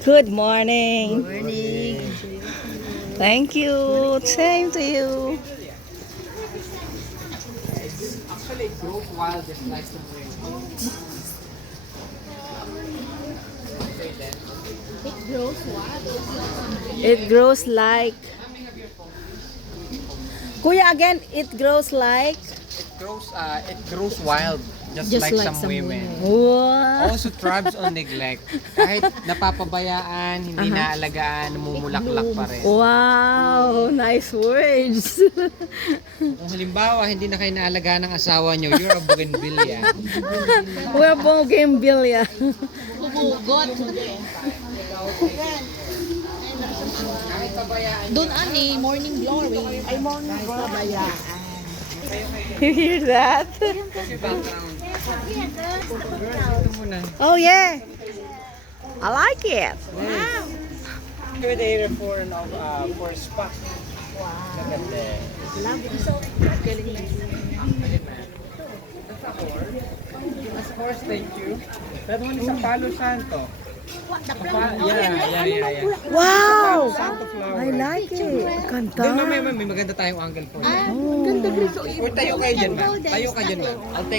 Good morning. Morning. Thank you. Same to you. Actually, it grows wild just like the rain. It grows like. Kuya, again, it grows like. It grows wild just like some women. Wow. Also thrives on neglect. Kahit napapabayaan, hindi naalagaan, namumulaklak pa rin. Wow, nice words. Kung halimbawa, hindi na kayo naalagaan ng asawa nyo, you're a bougainvillea. We're bougainvillea. Kahit pabayaan Doon ani, morning glory. Ay, morning glory. You hear that? kasi background. Ito muna. Oh yeah. I like it. Wow. Good area for spa. Look at that. Of course, thank you. That one is a Palo Santo. Yeah. Wow. Santo flower. I like it. Then Ganda. mamaya may maganda tayong angle po. Ganda rin. Or tayo kayo dyan, ma'am. Tayo ka dyan, ma'am. I'll take